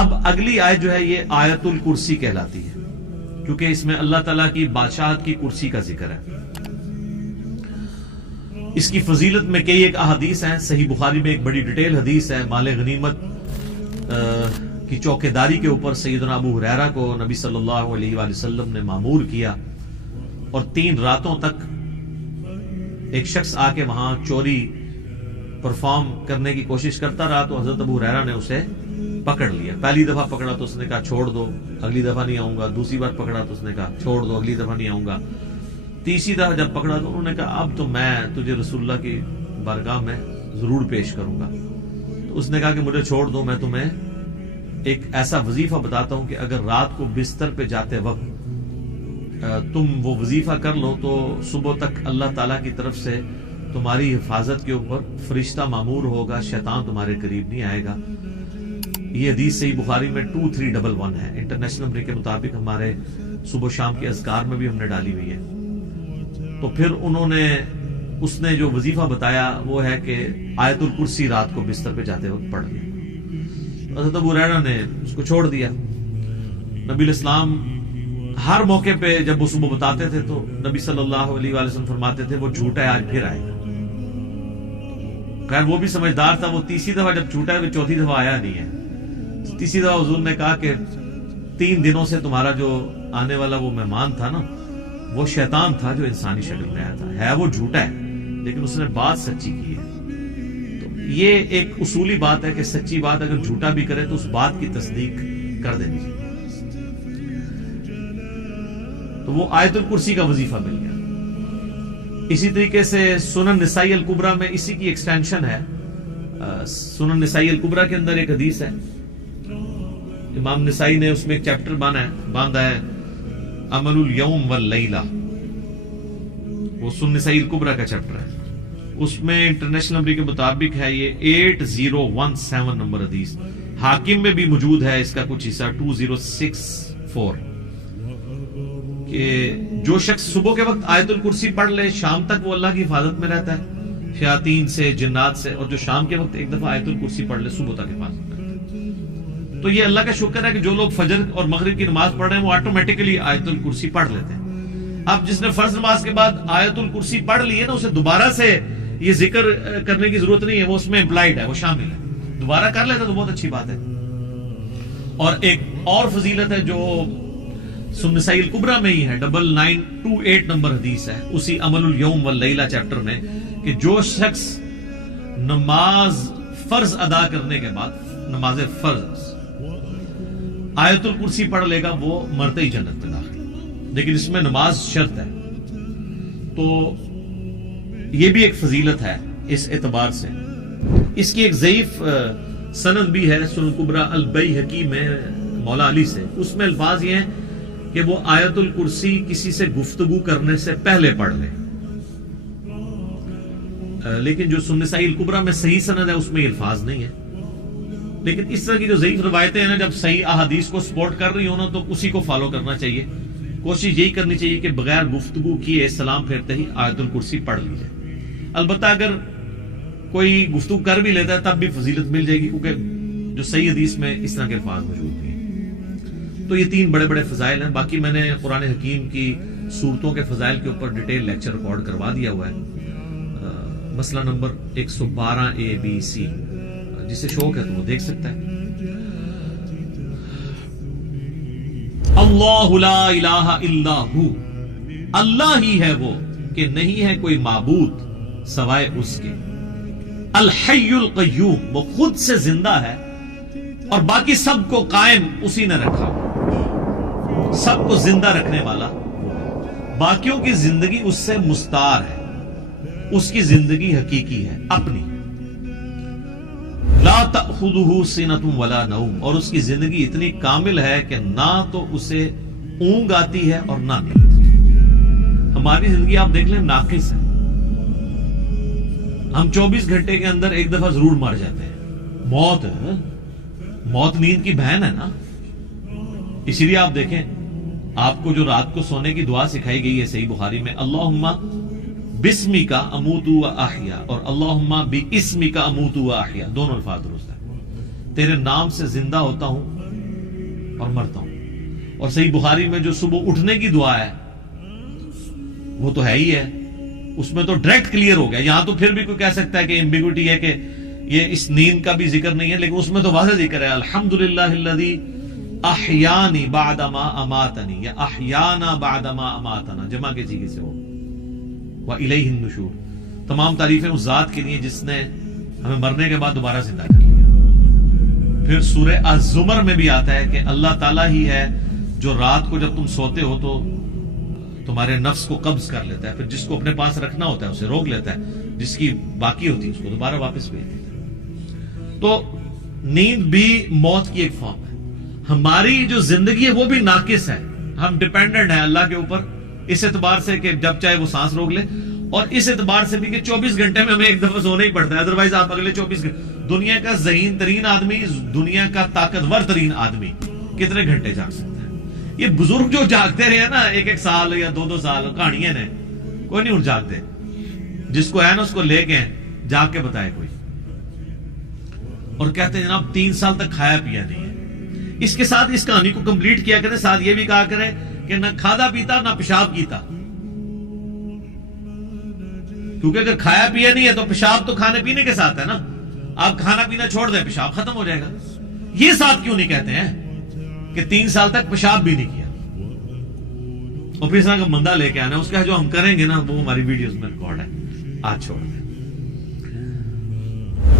اب اگلی آیت جو ہے یہ آیت الکرسی کہلاتی ہے، کیونکہ اس میں اللہ تعالیٰ کی بادشاہت کی کرسی کا ذکر ہے۔ اس کی فضیلت میں کئی ایک احادیث ہیں، صحیح بخاری میں ایک بڑی ڈیٹیل حدیث ہے، مال غنیمت کی چوکیداری کے اوپر سیدنا ابو ہریرہ کو نبی صلی اللہ علیہ وآلہ وسلم نے مامور کیا، اور 3 راتوں تک ایک شخص آ کے وہاں چوری پرفارم کرنے کی کوشش کرتا رہا، تو حضرت ابو ہریرہ نے اسے پکڑ لیا۔ پہلی دفعہ پکڑا تو اس نے کہا چھوڑ دو، اگلی دفعہ نہیں آؤں گا۔ دوسری بار پکڑا تو اس نے کہا چھوڑ دو، اگلی دفعہ نہیں آؤں گا۔ تیسری دفعہ جب پکڑا تو انہوں نے کہا اب تو میں تجھے رسول اللہ کی بارگاہ میں ضرور پیش کروں گا۔ تو اس نے کہا کہ مجھے چھوڑ دو، میں تمہیں ایک ایسا وظیفہ بتاتا ہوں کہ اگر رات کو بستر پہ جاتے وقت تم وہ وظیفہ کر لو تو صبح تک اللہ تعالیٰ کی طرف سے تمہاری حفاظت کے اوپر فرشتہ مامور ہوگا، شیطان تمہارے قریب نہیں آئے گا۔ یہ حدیث صحیح بخاری میں 2311 ہے، انٹرنیشنل نمبر کے مطابق ہمارے صبح شام کے اذکار میں بھی ہم نے ڈالی ہوئی ہے۔ تو پھر اس نے جو وظیفہ بتایا وہ ہے کہ آیت الکرسی رات کو بستر پہ جاتے وقت پڑھ لیا۔ حضرت ابو ہریرہ نے اس کو چھوڑ دیا۔ نبی الاسلام ہر موقع پہ جب وہ صبح بتاتے تھے تو نبی صلی اللہ علیہ وآلہ وسلم فرماتے تھے وہ جھوٹا ہے، آج پھر آئے گا۔ خیر وہ بھی سمجھدار تھا، وہ تیسری دفعہ جب جھوٹا ہے تو چوتھی دفعہ آیا نہیں ہے۔ تیسری دفعہ حضور نے کہا کہ 3 دنوں سے تمہارا جو آنے والا وہ مہمان تھا نا، وہ شیطان تھا جو انسانی شکل میں آیا تھا، ہے وہ جھوٹا ہے لیکن اس نے بات سچی کی ہے۔ تو یہ ایک اصولی بات ہے کہ سچی بات اگر جھوٹا بھی کرے تو اس بات کی تصدیق کر دینی چاہیے۔ تو وہ آیت الکرسی کا وظیفہ مل گیا۔ اسی طریقے سے سنن نسائی الکبریٰ میں اسی کی ایکسٹینشن ہے۔ سنن نسائی الکبریٰ کے اندر ایک حدیث ہے، امام نسائی نے اس میں ایک چیپٹر باندھا ہے عمل الیوم واللیلہ، وہ سنن نسائی الکبریٰ کا چیپٹر ہے۔ اس میں انٹرنیشنل نمبر کے مطابق ہے یہ 8017 نمبر حدیث۔ حاکم میں بھی موجود ہے اس کا کچھ حصہ 2064، کہ جو شخص صبح کے وقت آیت الکرسی پڑھ لے شام تک وہ اللہ کی حفاظت میں رہتا ہے شیاطین سے، جنات سے، اور جو شام کے وقت ایک دفعہ آیت الکرسی پڑھ لے صبح تک حفاظت میں رہتا ہے۔ تو یہ اللہ کا شکر ہے کہ جو لوگ فجر اور مغرب کی نماز پڑھ رہے ہیں وہ آٹومیٹکلی آیت الکرسی پڑھ لیتے ہیں۔ اب جس نے فرض نماز کے بعد آیت الکرسی پڑھ لی ہے نا، اسے دوبارہ سے یہ ذکر کرنے کی ضرورت نہیں ہے، وہ اس میں امپلائڈ ہے، وہ شامل ہے۔ دوبارہ کر لیتا تو بہت اچھی بات ہے۔ اور ایک اور فضیلت ہے جو سنن نسائی الکبریٰ میں ہی ہے، 9928 نمبر حدیث ہے، اسی عمل الیوم واللیلہ چیپٹر میں، کہ جو شخص نماز فرض ادا کرنے کے بعد نماز فرض آیت الکرسی پڑھ لے گا وہ مرتے ہی جنت میں داخل، لیکن اس میں نماز شرط ہے۔ تو یہ بھی ایک فضیلت ہے اس اعتبار سے۔ اس کی ایک ضعیف سند بھی ہے سنن کبریٰ البیہقی میں مولا علی سے، اس میں الفاظ یہ ہیں کہ وہ آیت الکرسی کسی سے گفتگو کرنے سے پہلے پڑھ لے، لیکن جو سنن نسائی الکبریٰ میں صحیح سند ہے اس میں یہ الفاظ نہیں ہے۔ لیکن اس طرح کی جو ضعیف روایتیں ہیں نا، جب صحیح احادیث کو سپورٹ کر رہی ہو نا تو اسی کو فالو کرنا چاہیے۔ کوشش یہی کرنی چاہیے کہ بغیر گفتگو کیے سلام پھیرتے ہی آیت الکرسی پڑھ لی جائے۔ البتہ اگر کوئی گفتگو کر بھی لیتا ہے تب بھی فضیلت مل جائے گی، کیونکہ جو صحیح حدیث میں اس طرح کے الفاظ موجود نہیں ہیں۔ تو یہ 3 بڑے بڑے فضائل ہیں۔ باقی میں نے قرآن حکیم کی صورتوں کے فضائل کے اوپر ڈیٹیل لیکچر ریکارڈ کروا دیا ہوا ہے، مسئلہ نمبر 112 ABC، جسے شوق ہے تو وہ دیکھ سکتا ہے۔ اللہ لا الہ الا ہو، اللہ ہی ہے وہ کہ نہیں ہے کوئی معبود سوائے اس کے۔ الحی القیوم، وہ خود سے زندہ ہے اور باقی سب کو قائم اسی نے رکھا، سب کو زندہ رکھنے والا، باقیوں کی زندگی اس سے مستعار ہے، اس کی زندگی حقیقی ہے اپنی۔ لا تأخذہ سنۃ ولا نوم، اور اس کی زندگی اتنی کامل ہے کہ نہ تو اسے اونگ آتی ہے اور نہ نیند۔ ہماری زندگی آپ دیکھ لیں ناقص ہے، ہم 24 گھنٹے کے اندر ایک دفعہ ضرور مر جاتے ہیں۔ موت نیند کی بہن ہے نا، اسی لیے آپ دیکھیں آپ کو جو رات کو سونے کی دعا سکھائی گئی ہے صحیح بخاری میں، اللہم بسمک اموت و احیا، اور اللہم باسمک اموت و احیا، دونوں الفاظ درست ہیں۔ تیرے نام سے زندہ ہوتا ہوں اور مرتا ہوں. اور صحیح بخاری میں جو صبح اٹھنے کی دعا ہے وہ تو ہے ہی ہے, اس میں تو ڈائریکٹ کلیئر ہو گیا. یہاں تو پھر بھی کوئی کہہ سکتا ہے کہ ایمبیگوٹی ہے کہ یہ اس نیند کا بھی ذکر نہیں ہے, لیکن اس میں تو واضح ذکر ہے الحمدللہ الذی احیانی بعد ما اماتنی, یا احیانا بعد ما اماتنا, جمع کے سیغے سے ہو, وَإِلَيْهِ النُّشُورُ. تمام تعریفیں اس ذات کے لیے جس نے ہمیں مرنے کے بعد دوبارہ زندہ کر لیا. پھر سورہ الزمر میں بھی آتا ہے کہ اللہ تعالیٰ ہی ہے جو رات کو جب تم سوتے ہو تو تمہارے نفس کو قبض کر لیتا ہے, پھر جس کو اپنے پاس رکھنا ہوتا ہے اسے روک لیتا ہے, جس کی باقی ہوتی ہے اس کو دوبارہ واپس بھیج دیتا ہے. تو نیند بھی موت کی ایک فارم ہے. ہماری جو زندگی ہے وہ بھی ناقص ہے, ہم ڈیپینڈنٹ ہیں اللہ کے اوپر اس اعتبار سے کہ جب چاہے وہ سانس روک لے, اور اس اعتبار سے بھی کہ 24 گھنٹے میں ہمیں ایک دفعہ سونا ہی پڑتا ہے, ادروائز آپ اگلے 24 گھنٹے. دنیا کا ذہین ترین آدمی, دنیا کا طاقتور ترین آدمی کتنے گھنٹے جاگ سکتا ہے؟ یہ بزرگ جو جاگتے رہے نا 1-1 سال یا 2-2 سال, کہانیاں نے, کوئی نہیں اٹھ جاگتے. جس کو ہے نا اس کو لے کے جاگ کے بتائے کوئی, اور کہتے ہیں جناب 3 سال تک کھایا پیا نہیں ہے. اس کے ساتھ اس کہانی کو کمپلیٹ کیا کریں, ساتھ یہ بھی کہا کریں کہ نہ کھادا پیتا نہ پیشاب کیتا, کیونکہ اگر کھایا پیا نہیں ہے تو پیشاب تو کھانے پینے کے ساتھ ہے نا. آپ کھانا پینا چھوڑ دیں پیشاب ختم ہو جائے گا. یہ ساتھ کیوں نہیں کہتے ہیں کہ 3 سال تک پیشاب بھی نہیں کیا, اور پھر اس طرح کا بندہ لے کے آنا, اس کا جو ہم کریں گے نا وہ ہماری ویڈیوز میں ریکارڈ ہے, آج چھوڑ دیں.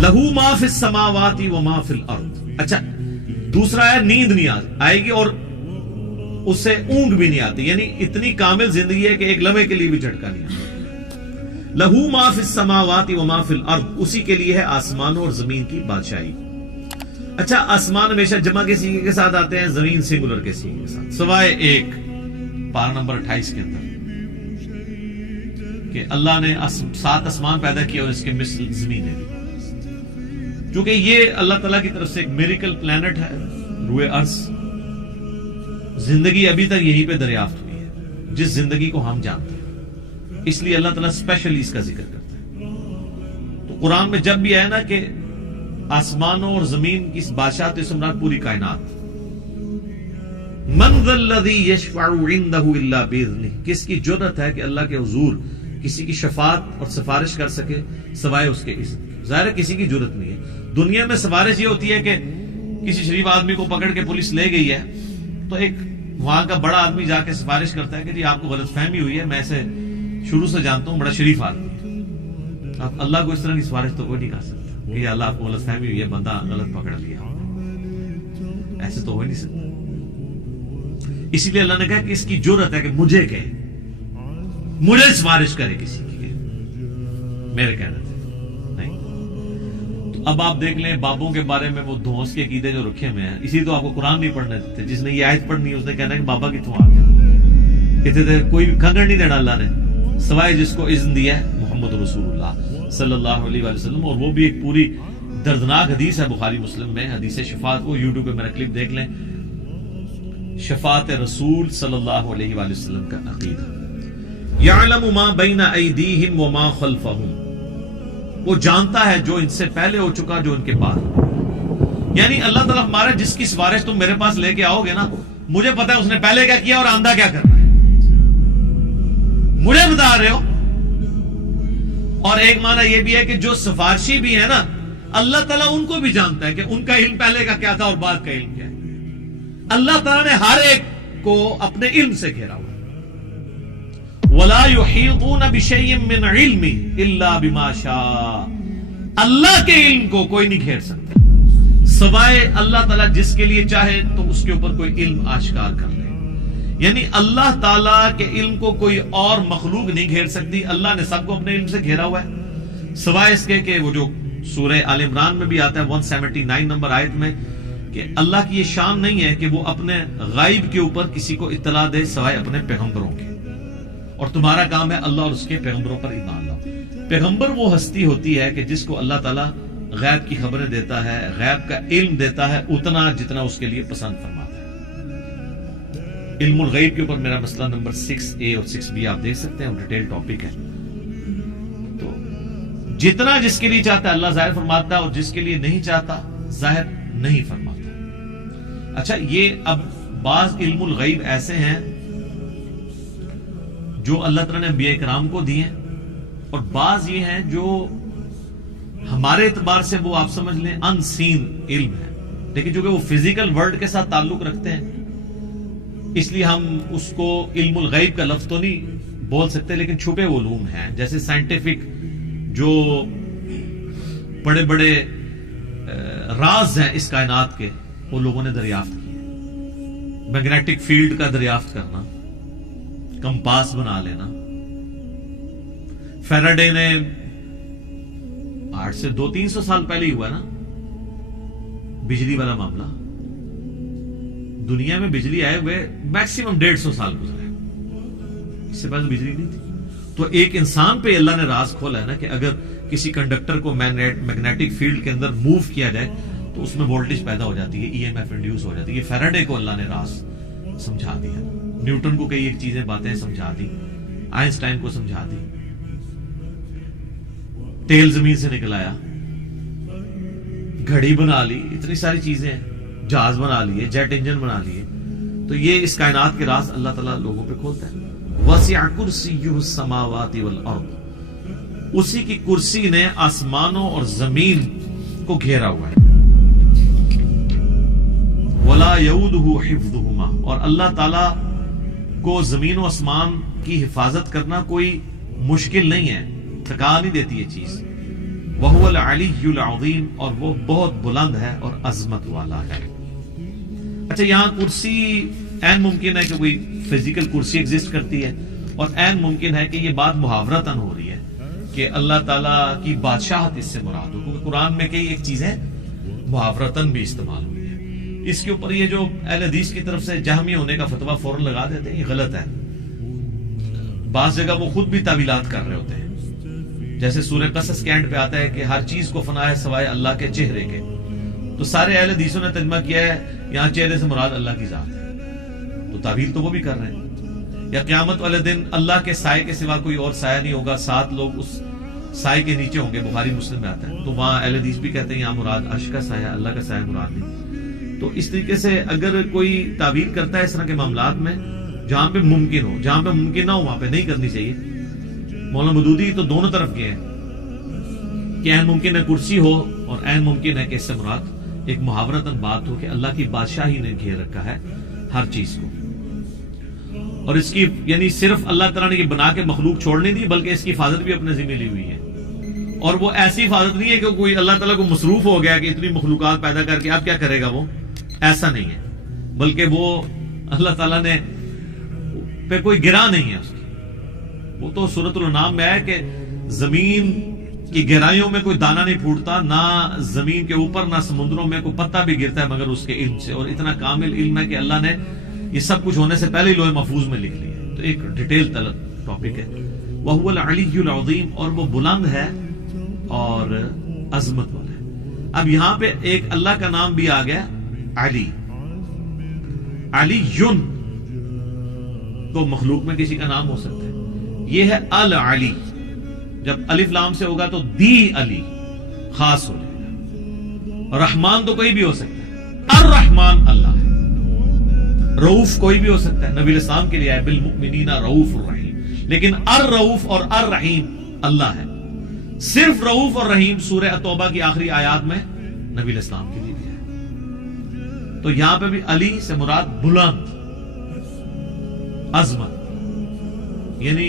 لہو ما فی السماوات و ما فی الارض. اچھا دوسرا ہے نیند نہیں آئے گی اور اس سے اونگ بھی نہیں آتی, یعنی اتنی کامل زندگی ہے کہ ایک لمحے کے لیے بھی جھٹکا نہیں آتا. لہو ما فی السماوات و ما فی الارض, اسی کے لیے ہے آسمانوں اور زمین کی بادشاہی. اچھا آسمان ہمیشہ جمع کے سیغے کے ساتھ آتے ہیں, زمین سنگولر کے سیغے کے ساتھ, سوائے ایک پارہ نمبر 28 کے اندر کہ اللہ نے 7 آسمان پیدا کیا اور اس کے مثل زمین ہے بھی, کیونکہ یہ اللہ تعالیٰ کی طرف سے ایک میریکل پلانٹ ہے روئے ارض. زندگی ابھی تک یہیں پہ دریافت ہوئی ہے جس زندگی کو ہم جانتے ہیں, اس لیے اللہ تعالیٰ اسپیشلی اس کا ذکر کرتا ہے. تو قرآن میں جب بھی آیا نا کہ آسمانوں اور زمین کی بادشاہ, تو اس مراد پوری کائنات. من ذا الذی یشفع عندہ الا باذنہ, کس کی جرأت ہے کہ اللہ کے حضور کسی کی شفاعت اور سفارش کر سکے سوائے اس کے اذن. ظاہر ہے کسی کی جرأت نہیں ہے. دنیا میں سفارش یہ ہوتی ہے کہ کسی شریف آدمی کو پکڑ کے پولیس لے گئی ہے تو ایک وہاں کا بڑا آدمی جا کے سفارش کرتا ہے کہ جی آپ کو غلط فہمی ہوئی ہے, میں اسے شروع سے جانتا ہوں, بڑا شریف آدمی ہے. آپ اللہ کو اس طرح کی سفارش تو کوئی نہیں کر سکتا کہ اللہ آپ کو غلط فہمی ہوئی ہے, بندہ غلط پکڑ لیا, ایسے تو ہو نہیں سکتا. اسی لیے اللہ نے کہا کہ اس کی جرأت ہے کہ مجھے کہے, مجھے سفارش کرے کسی کی, میرے کہنے سے نہیں. تو اب آپ دیکھ لیں بابوں کے بارے میں وہ دھونس کے عقیدے جو رکھے ہوئے ہیں, اسی تو آپ کو قرآن نہیں پڑھنے دیتے. جس نے یہ آیت پڑھنی ہے اس نے کہنا ہے کہ بابا کتوں آ گیا, کہتے کوئی کنگڑ نہیں دینا اللہ نے سوائے جس کو اذن دیا ہے محمد رسول اللہ صلی اللہ علیہ وسلم. اور وہ بھی ایک پوری دردناک حدیث ہے بخاری مسلم میں, حدیث شفاعت, وہ یوٹیوب پہ میرا کلپ دیکھ لیں, شفاعت رسول صلی اللہ علیہ وآلہ وسلم کا عقیدہ. یعلم ما بین ایدیہم وما خلفہم, وہ جانتا ہے جو ان سے پہلے ہو چکا جو ان کے بعد. یعنی اللہ تعالیٰ ہمارا جس کی سفارش تم میرے پاس لے کے آؤ گے نا, مجھے پتا ہے اس نے پہلے کیا کیا اور آندہ کیا کرنا ہے, مجھے بتا رہے ہو. اور ایک معنی یہ بھی ہے کہ جو سفارشی بھی ہے نا, اللہ تعالیٰ ان کو بھی جانتا ہے کہ ان کا علم پہلے کا کیا تھا اور بعد کا علم کیا ہے. اللہ تعالیٰ نے ہر ایک کو اپنے علم سے گھیرا ہوا. وَلَا يُحِيطُونَ بِشَيْءٍ مِّنْ عِلْمِهِ إِلَّا بِمَا شَاءَ, اللہ کے علم کو کوئی نہیں گھیر سکتا سوائے اللہ تعالیٰ جس کے لیے چاہے تو اس کے اوپر کوئی علم آشکار کر لے. یعنی اللہ تعالیٰ کے علم کو کوئی اور مخلوق نہیں گھیر سکتی. اللہ نے سب کو اپنے علم سے گھیرا ہوا ہے, سوائے اس کے کہ وہ جو سورہ آل عمران میں بھی آتا ہے 179 نمبر آیت میں کہ اللہ کی یہ شان نہیں ہے کہ وہ اپنے غائب کے اوپر کسی کو اطلاع دے سوائے اپنے پیغمبروں کے, اور تمہارا کام ہے اللہ اور اس کے پیغمبروں پر ایمان لاؤ. پیغمبر وہ ہستی ہوتی ہے کہ جس کو اللہ تعالیٰ غیب کی خبریں دیتا ہے, غیب کا علم دیتا ہے اتنا جتنا اس کے لیے پسند فرماتا ہے. علم الغیب کے اوپر میرا مسئلہ نمبر 6A اور 6B آپ دیکھ سکتے ہیں, وہ ڈیٹیل ٹاپک ہے. تو جتنا جس کے لیے چاہتا ہے اللہ ظاہر فرماتا ہے, اور جس کے لیے نہیں چاہتا ظاہر نہیں فرماتا. اچھا، یہ اب بعض علم الغیب ایسے ہیں جو اللہ تعالیٰ نے انبیاء کرام کو دیے ہیں، اور بعض یہ ہیں جو ہمارے اعتبار سے وہ آپ سمجھ لیں ان سین علم ہے، لیکن جو کہ وہ فزیکل ورلڈ کے ساتھ تعلق رکھتے ہیں، اس لیے ہم اس کو علم الغیب کا لفظ تو نہیں بول سکتے، لیکن چھپے علوم ہیں، جیسے سائنٹیفک جو بڑے بڑے راز ہیں اس کائنات کے، وہ لوگوں نے دریافت کیے۔ میگنیٹک فیلڈ کا دریافت کرنا، کمپاس بنا لینا، فیراڈے نے 800 سے 200-300 سال پہلے ہی ہوا نا بجلی والا معاملہ۔ دنیا میں بجلی آئے ہوئے میکسیمم 150 سال گزرے، اس سے پہلے بجلی نہیں تھی۔ تو ایک انسان پہ اللہ نے راز کھولا ہے نا کہ اگر کسی کنڈکٹر کو میگنیٹک فیلڈ کے اندر موو کیا جائے تو اس میں وولٹیج پیدا ہو جاتی ہے، ای ایم ایف انڈیوس ہو جاتی ہے۔ یہ فیراڈے کو اللہ نے راز سمجھا دیا، نیوٹن کو کئی ایک چیزیں باتیں سمجھا دی، آئنسٹائن کو سمجھا دی، تیل زمین سے نکل آیا، گھڑی بنا لی، اتنی ساری چیزیں، جہاز بنا لیے، جیٹ انجن بنا لیے۔ تو یہ اس کائنات کے راز اللہ تعالیٰ لوگوں پہ کھولتا ہے۔ وسع کرسیہ السماوات والارض، اسی کی کرسی نے آسمانوں اور زمین کو گھیرا ہوا ہے۔ ولا یؤودہ حفظہما، اور اللہ تعالیٰ کو زمین و آسمان کی حفاظت کرنا کوئی مشکل نہیں ہے، تھکا نہیں دیتی یہ چیز۔ وہو العلی العظیم، اور وہ بہت بلند ہے اور عظمت والا ہے۔ اچھا، یہاں کرسی عین ممکن ہے کہ کوئی فزیکل کرسی ایگزسٹ کرتی ہے، اور عین ممکن ہے کہ یہ بات محاورتاً ہو رہی ہے کہ اللہ تعالیٰ کی بادشاہت اس سے مراد ہو، کیونکہ قرآن میں کئی ایک چیزیں محاورتاً بھی استعمال ہوئی ہے۔ اس کے اوپر یہ جو اہل حدیث کی طرف سے جہمی ہونے کا فتویٰ فوراً لگا دیتے ہیں، یہ غلط ہے۔ بعض جگہ وہ خود بھی تعویلات کر رہے ہوتے ہیں، جیسے سورہ قصص کے اینڈ پہ آتا ہے کہ ہر چیز کو فنا ہے سوائے اللہ کے چہرے کے، تو سارے اہل حدیثوں نے ترجمہ کیا ہے یہاں چہرے سے مراد اللہ کی ذات ہے، تو تعویل تو وہ بھی کر رہے ہیں۔ یا قیامت والے دن اللہ کے سائے کے سوا کوئی اور سایہ نہیں ہوگا، 7 لوگ اس سائے کے نیچے ہوں گے، بخاری مسلم میں آتا ہے، تو وہاں اہل حدیث بھی کہتے ہیں یہاں مراد عرش کا سایہ، اللہ کا سایہ مراد نہیں۔ تو اس طریقے سے اگر کوئی تعویل کرتا ہے اس طرح کے معاملات میں، جہاں پہ ممکن ہو، جہاں پہ ممکن نہ ہو وہاں پہ نہیں کرنی چاہیے۔ مولانا مودودی تو دونوں طرف گئے ہیں کہ عین ممکن ہے کرسی ہو، اور عین ممکن ہے کہ اس سے مراد ایک محاورتاً بات ہو کہ اللہ کی بادشاہی نے گھیر رکھا ہے ہر چیز کو، اور اس کی یعنی صرف اللہ تعالیٰ نے یہ بنا کے مخلوق چھوڑ نہیں دی، بلکہ اس کی حفاظت بھی اپنے ذمہ لی ہوئی ہے۔ اور وہ ایسی حفاظت نہیں ہے کہ کوئی اللہ تعالیٰ کو مصروف ہو گیا کہ اتنی مخلوقات پیدا کر کے اب کیا کرے گا، وہ ایسا نہیں ہے، بلکہ وہ اللہ تعالیٰ نے پہ کوئی گرا نہیں ہے اس کی۔ وہ تو سورۃ الانعام میں ہے کہ زمین کی گہرائیوں میں کوئی دانہ نہیں پھوٹتا، نہ زمین کے اوپر نہ سمندروں میں کوئی پتا بھی گرتا ہے مگر اس کے علم سے، اور اتنا کامل علم ہے کہ اللہ نے یہ سب کچھ ہونے سے پہلے ہی لوح محفوظ میں لکھ لیا ہے۔ تو ایک ڈیٹیل ٹاپک ہے۔ وَهُوَ الْعَلِيُّ الْعَظِيمُ، اور وہ بلند ہے اور عظمت والا ہے۔ اب یہاں پہ ایک اللہ کا نام بھی آ گیا علی، علی یون، تو مخلوق میں کسی کا نام ہو سکتا ہے، یہ ہے العلی، جب الف لام سے ہوگا تو دی علی خاص ہو جائے گا۔ رحمان تو کوئی بھی ہو سکتا ہے، الرحمان اللہ ہے، رؤوف کوئی بھی ہو سکتا ہے، نبی اسلام کے لیے ہے بالمؤمنین رؤوف الرحیم، لیکن الرؤوف اور الرحیم اللہ ہے۔ صرف رؤوف اور رحیم سورہ توبہ کی آخری آیات میں نبی اسلام کے لیے بھی ہے۔ تو یہاں پہ بھی علی سے مراد بلند، عظمت، یعنی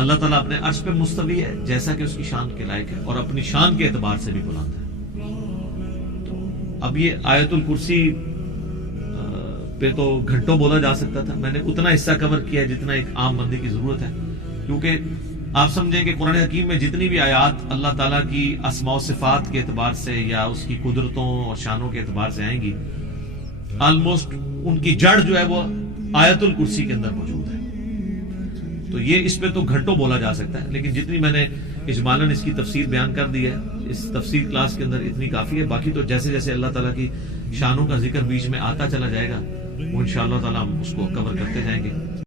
اللہ تعالیٰ اپنے عرش پہ مستوی ہے جیسا کہ اس کی شان کے لائق ہے، اور اپنی شان کے اعتبار سے بھی بلند ہے۔ تو اب یہ آیت الکرسی پہ تو گھنٹوں بولا جا سکتا تھا، میں نے اتنا حصہ کور کیا جتنا ایک عام بندے کی ضرورت ہے، کیونکہ آپ سمجھیں کہ قرآن حکیم میں جتنی بھی آیات اللہ تعالیٰ کی اسماء و صفات کے اعتبار سے یا اس کی قدرتوں اور شانوں کے اعتبار سے آئیں گی، آلموسٹ ان کی جڑ جو ہے وہ آیت الکرسی کے اندر موجود ہے۔ تو یہ اس پہ تو گھنٹوں بولا جا سکتا ہے، لیکن جتنی میں نے اجمالاً اس کی تفسیر بیان کر دی ہے، اس تفسیر کلاس کے اندر اتنی کافی ہے۔ باقی تو جیسے جیسے اللہ تعالیٰ کی شانوں کا ذکر بیچ میں آتا چلا جائے گا، وہ انشاءاللہ تعالیٰ ہم اس کو کور کرتے جائیں گے۔